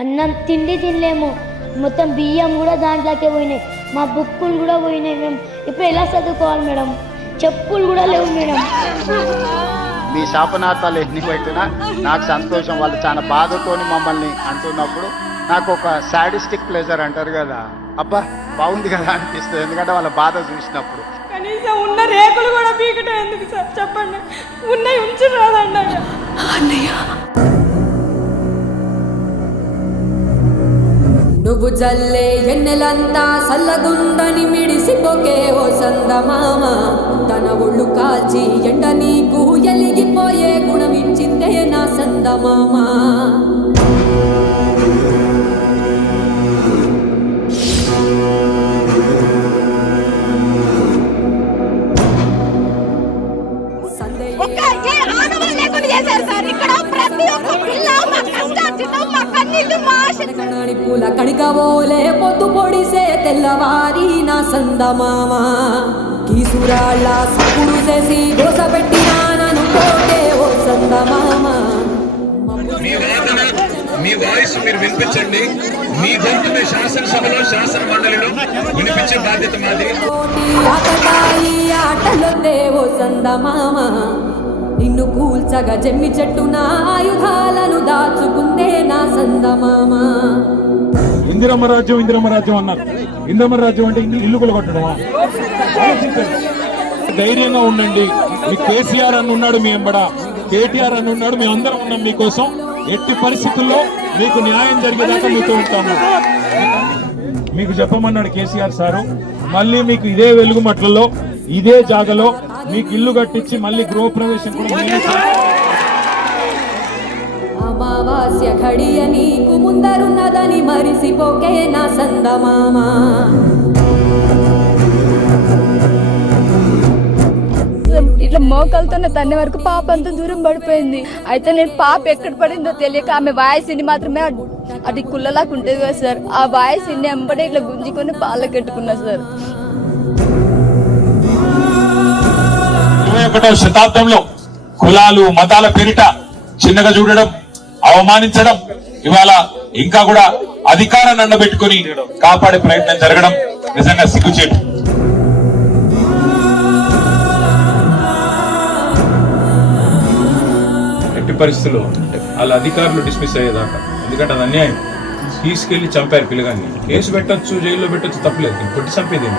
అన్నం తిండి తినలేము, మొత్తం బియ్యం కూడా దాంట్లోకే పోయినాయి, మా బుక్కులు కూడా పోయినాయి. మేము ఇప్పుడు ఎలా చదువుకోవాలి మేడం? చెప్పులు కూడా లేవు మేడం. మీ శాపనార్థాలు ఎన్ని పెట్టినా నాకు సంతోషం. వాళ్ళు చాలా బాధతోని మమ్మల్ని అంటున్నప్పుడు నాకు ఒక సాడిస్టిక్ ప్లెజర్ అంటారు కదా, అబ్బా బాగుంది కదా అనిపిస్తుంది. ఎందుకంటే వాళ్ళ బాధ చూసినప్పుడు. కనీసం ఉన్న రేకులు కూడా పీకటం ఎందుకు సార్ చెప్పండి? ఉన్నాయి ఉంచి రాదండి అన్నయ్య. నువ్వు జల్లే ఎన్నెలంతా సల్లగుందని మిడిసిపోకే ఓ సందమామ, తన ఒళ్ళు కాల్చి ఎండ నీకు ఎలిగిపోయే గుణమిచ్చిందే నా సందమామ. పూల కడికవోలే పొద్దు పొడిసే తెల్లవారి నా సందమామ, కీసురాళ్ళ సప్పుడు చేసి దోస పెట్టినా నన్ను కోటే ఓ సందమామ. మీ వాయిస్ మీరు వినిపించండి, మీ గొంతు శాసనసభలో శాసన మండలిలో వినిపించే బాధ్యత మాది. ఆటలొద్దే ఓ సందమామ, నిన్ను కూల్చగా జమ్మి చెట్టున ఆయుధాలను దాచుకుందే నా సందమామ. ఇందిరమ్మ రాజ్యం అన్నారు. ఇందిరమ్మ రాజ్యం అంటే ఇల్లు కొట్టడమా? ధైర్యంగా ఉండండి. మీ కేసీఆర్ అని ఉన్నాడు మీ ఎంబడ, కేటీఆర్ అని ఉన్నాడు, మేము అందరం ఉన్నాం మీకోసం. ఎట్టి పరిస్థితుల్లో మీకు న్యాయం జరిగేదాకా మీతో ఉంటాము. మీకు చెప్పమన్నాడు కేసీఆర్ సారు, మళ్ళీ మీకు ఇదే వెలుగుమట్లలో ఇదే జాగలో మీకు ఇల్లు కట్టించి మళ్ళీ గృహప్రవేశం కూడా అమావాస్య ఘడియ నీకు ముందరున్నదని మరిసిపోకే నా సందమామ. ఇట్లా మోకాలతోనే తన్నే వరకు పాప అంత దూరం పడిపోయింది. అయితే నేను పాప ఎక్కడ పడిందో తెలియక ఆమె వాయిస్ ఇన్ని మాత్రమే అది కుల్లలాగా ఉంటుంది కదా సార్, ఆ వాయిస్ ఇన్ని ఎంబడే ఇట్లా గుంజుకొని పాలకు కట్టుకున్నా సార్. 21వ శతాబ్దంలో కులాలు మతాల పేరిట చిన్నగా చూడడం, అవమానించడం, ఇవాళ ఇంకా కూడా అధికారాన్ని అండబెట్టుకుని కాపాడే ప్రయత్నం జరగడం నిజంగా సిగ్గుచేటు. ఎట్టి పరిస్థితుల్లో వాళ్ళ అధికారులు డిస్మిస్ అయ్యేదాకా, ఎందుకంటే అది అన్యాయం. తీసుకెళ్లి చంపారు పిల్లగాన్ని. కేసు పెట్టచ్చు, జైల్లో పెట్టచ్చు, తప్పలేదు. కొట్టి చంపేది